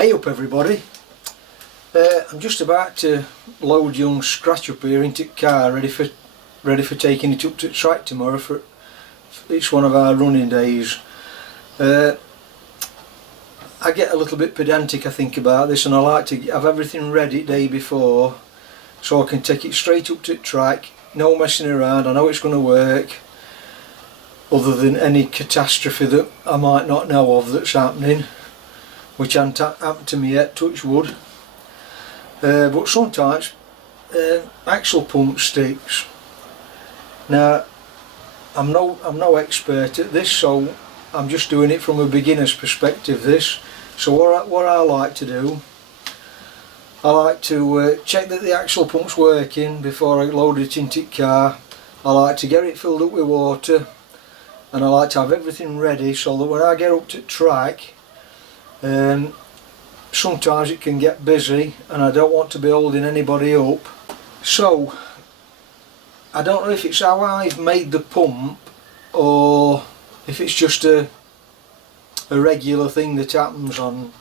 Hey up everybody, I'm just about to load young Scratch up here into the car ready for taking it up to the track tomorrow for it's one of our running days. I get a little bit pedantic I think about this, and I like to have everything ready the day before so I can take it straight up to the track, no messing around. I know it's going to work other than any catastrophe that I might not know of that's happening, which hasn't happened to me yet, touch wood. But sometimes axle pump sticks. Now I'm no expert at this, so I'm just doing it from a beginner's perspective this. So what I like to do, I like to check that the axle pump's working before I load it into the car. I like to get it filled up with water, and I like to have everything ready so that when I get up to the track, sometimes it can get busy and I don't want to be holding anybody up. So I don't know if it's how I've made the pump or if it's just a regular thing that happens on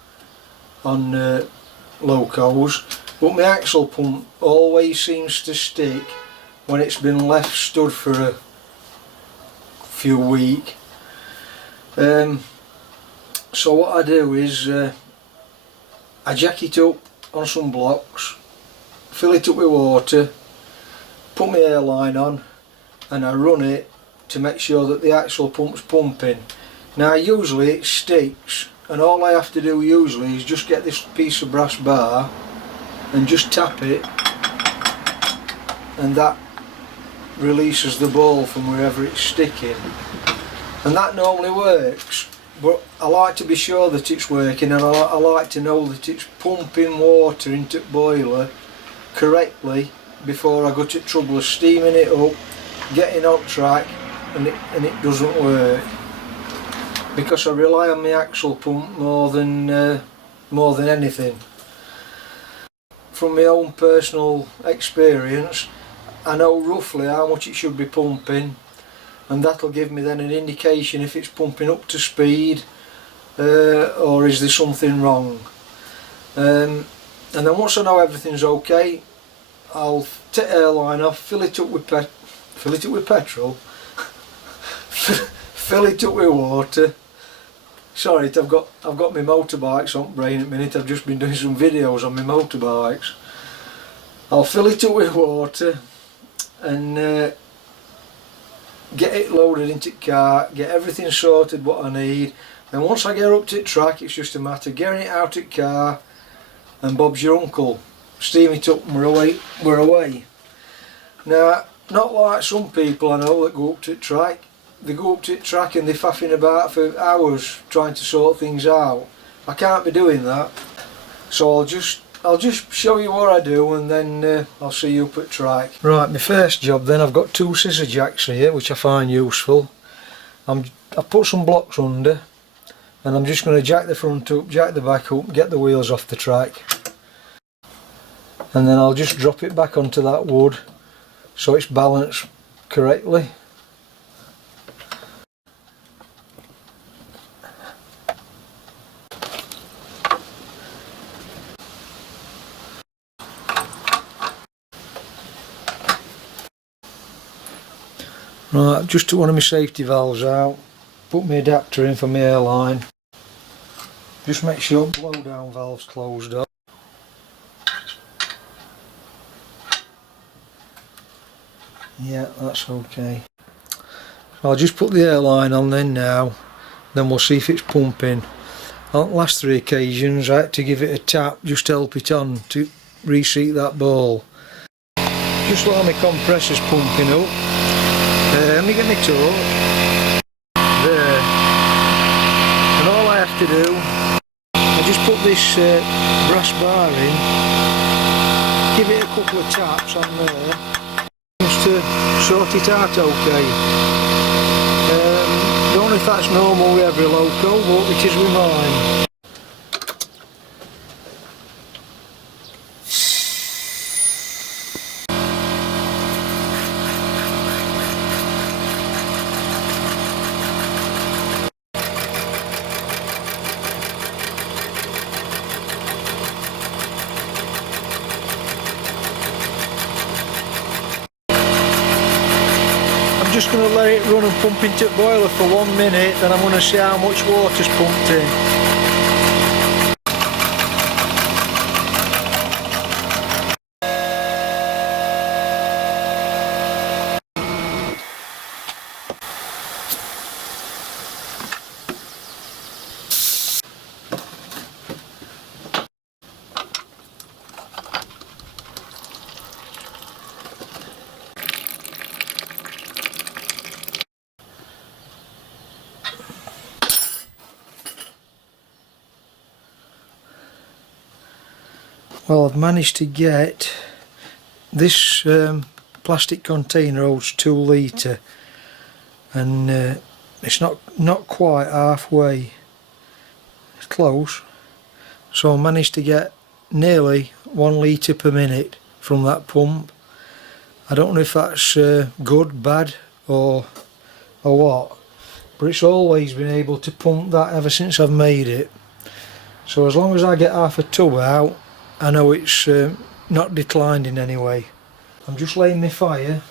Locos, but my axle pump always seems to stick when it's been left stood for a few weeks. So what I do is I jack it up on some blocks, fill it up with water, put my airline on, and I run it to make sure that the axle pump's pumping. Now usually it sticks, and all I have to do usually is just get this piece of brass bar and just tap it, and that releases the ball from wherever it's sticking, and that normally works. But I like to be sure that it's working, and I like to know that it's pumping water into the boiler correctly before I go to the trouble of steaming it up, getting on track, and it doesn't work. Because I rely on my axle pump more than anything. From my own personal experience, I know roughly how much it should be pumping, and that'll give me then an indication if it's pumping up to speed or is there something wrong. And then once I know everything's okay, I'll take the airline off, fill it up with petrol, fill it up with water. Sorry, I've got my motorbikes on brain at the minute. I've just been doing some videos on my motorbikes. I'll fill it up with water and get it loaded into the car, get everything sorted what I need. Then once I get up to the track, it's just a matter of getting it out of the car and Bob's your uncle. Steam it up and we're away. Now, not like some people I know that go up to the track. They go up to the track and they're faffing about for hours trying to sort things out. I can't be doing that. So I'll just show you what I do, and then I'll see you up at track. Right, my first job then, I've got two scissor jacks here which I find useful. I put some blocks under, and I'm just going to jack the front up, jack the back up, get the wheels off the track, and then I'll just drop it back onto that wood so it's balanced correctly. Right, just took one of my safety valves out, put my adapter in for my airline. Just make sure blow down valve's closed up. Yeah, that's okay. I'll just put the airline on then now, then we'll see if it's pumping. On the last three occasions I had to give it a tap just to help it on to reseat that ball. Just while my compressor's pumping up, let me get my toe there, and all I have to do, I just put this brass bar in, give it a couple of taps on there just to sort it out okay. Don't know if that's normal with every Loco, but it is with mine. just going to let it run and pump into the boiler for 1 minute, then I'm going to see how much water's pumped in. Well, I've managed to get this plastic container holds 2 litre, and it's not quite halfway. It's close, so I managed to get nearly 1 litre per minute from that pump. I don't know if that's good, bad, or what, but it's always been able to pump that ever since I've made it. So as long as I get half a tub out, I know it's not declined in any way. I'm just laying my fire,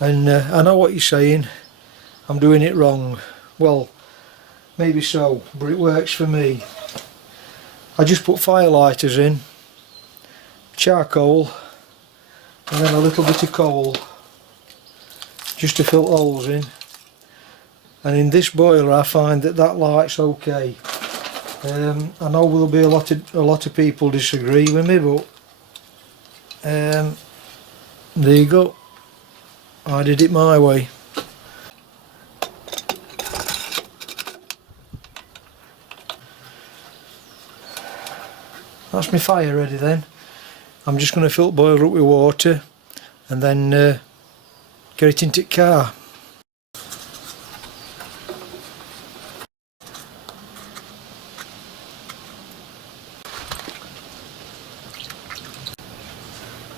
and I know what you're saying, I'm doing it wrong. Well, maybe so, but it works for me. I just put firelighters in, charcoal, and then a little bit of coal, just to fill holes in. And in this boiler I find that light's okay. I know there'll be a lot of people disagree with me, but there you go. I did it my way. That's my fire ready then. I'm just going to fill the boiler up with water and then get it into the car.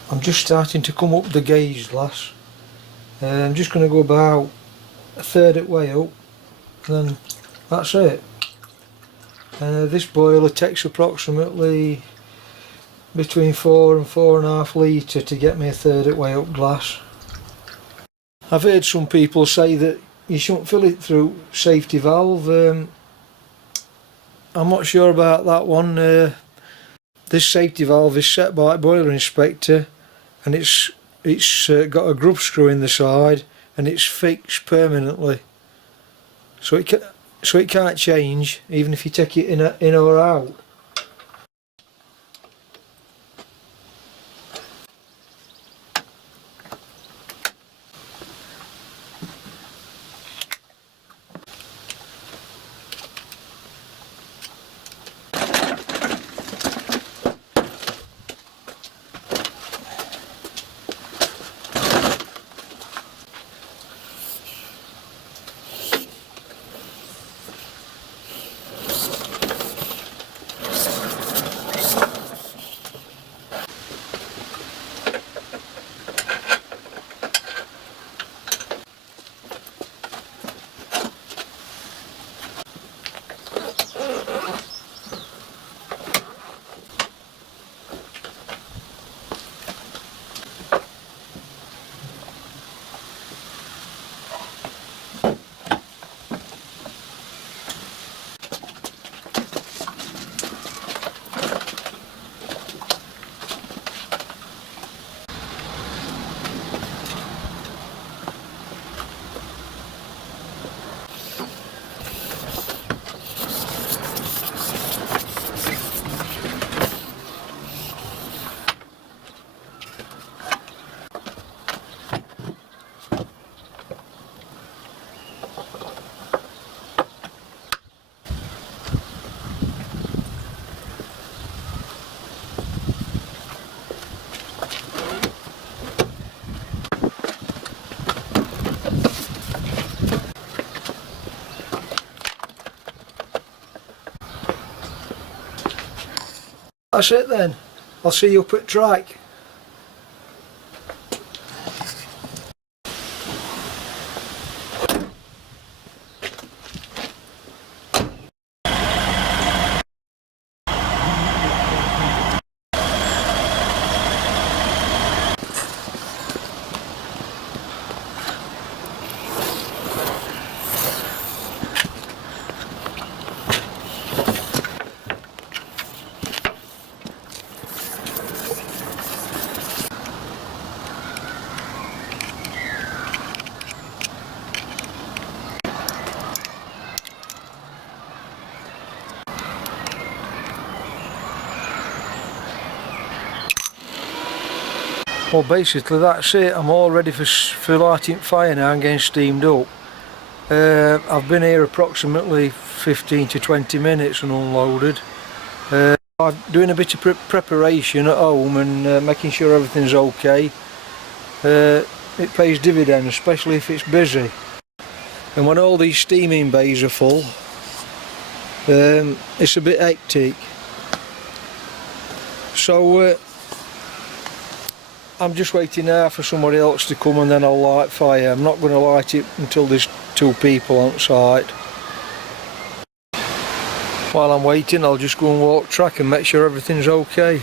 I'm just starting to come up the gauge glass. I'm just going to go about 1/3 of the way up, and then that's it. This boiler takes approximately between 4 and 4.5 litre to get me 1/3 of the way up glass. I've heard some people say that you shouldn't fill it through safety valve. I'm not sure about that one. This safety valve is set by a boiler inspector, and it's got a grub screw in the side, and it's fixed permanently, so it can't change even if you take it in or out. That's it then. I'll see you up at track. Well, basically that's it. I'm all ready for lighting fire now and getting steamed up. I've been here approximately 15 to 20 minutes and unloaded. I'm doing a bit of preparation at home and making sure everything's okay. It pays dividends, especially if it's busy. And when all these steaming bays are full, it's a bit hectic. So I'm just waiting now for somebody else to come and then I'll light fire. I'm not going to light it until there's 2 people on site. While I'm waiting, I'll just go and walk track and make sure everything's okay.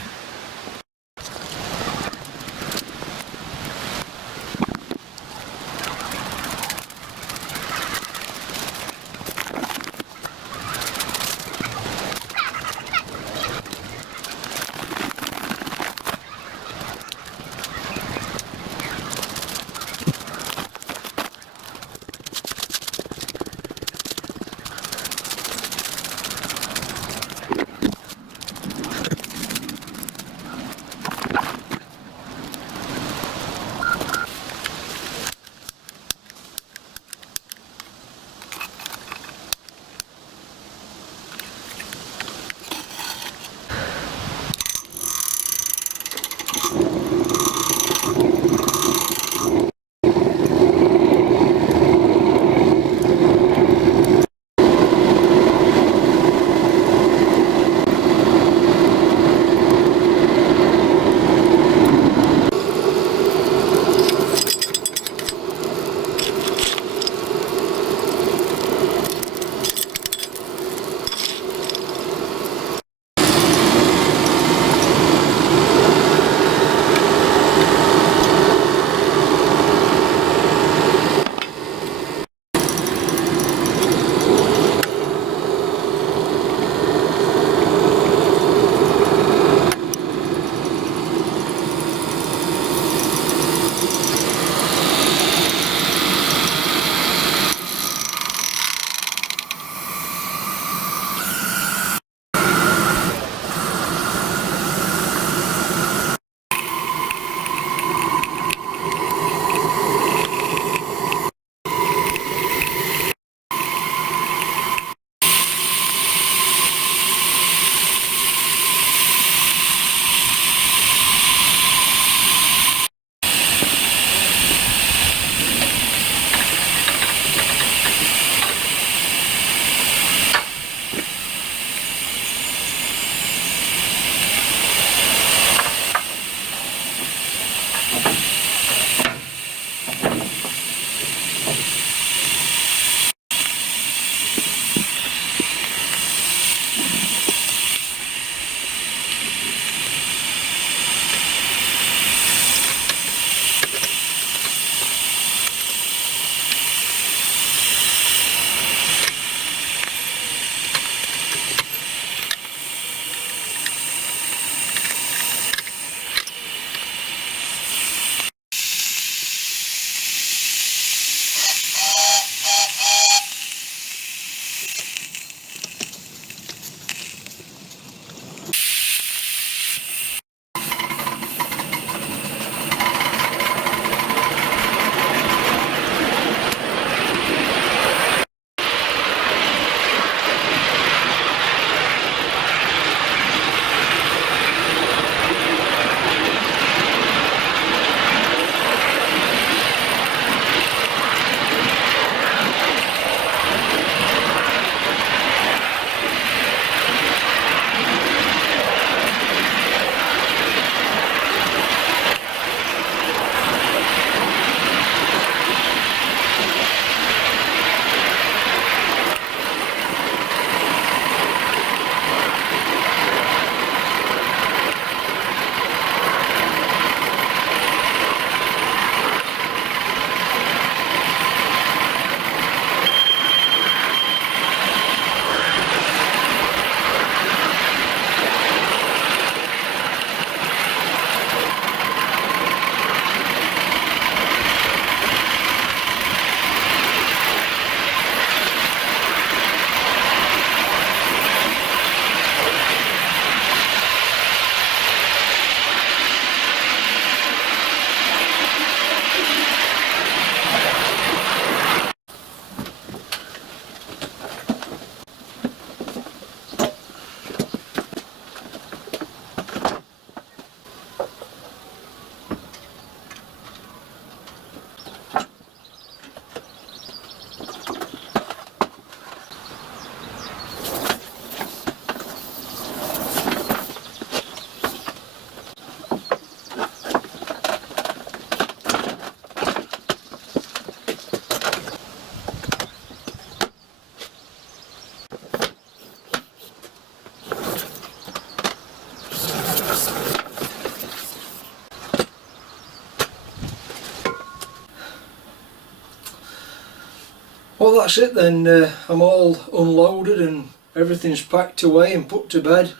Well, that's it then. I'm all unloaded and everything's packed away and put to bed.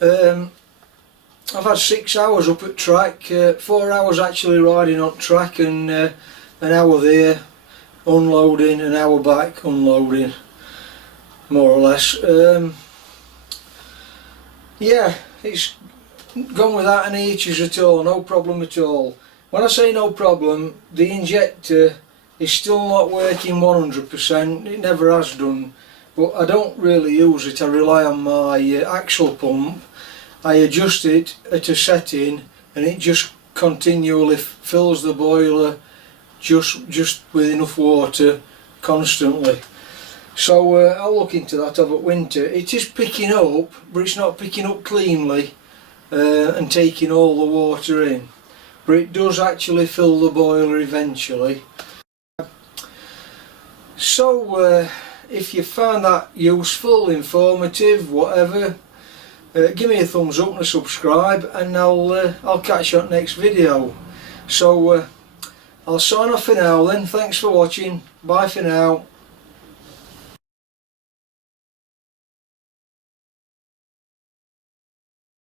I've had 6 hours up at track, 4 hours actually riding on track, and an hour there unloading, an hour back unloading, more or less. Yeah, it's gone without any hitches at all, no problem at all. When I say no problem, the injector is still not working 100%, it never has done, but I don't really use it. I rely on my axle pump. I adjust it at a setting and it just continually fills the boiler just with enough water constantly. So I'll look into that over winter. It is picking up, but it's not picking up cleanly and taking all the water in. But it does actually fill the boiler eventually. So if you found that useful, informative, whatever, give me a thumbs up and a subscribe, and I'll catch you on the next video. So I'll sign off for now then. Thanks for watching. Bye for now.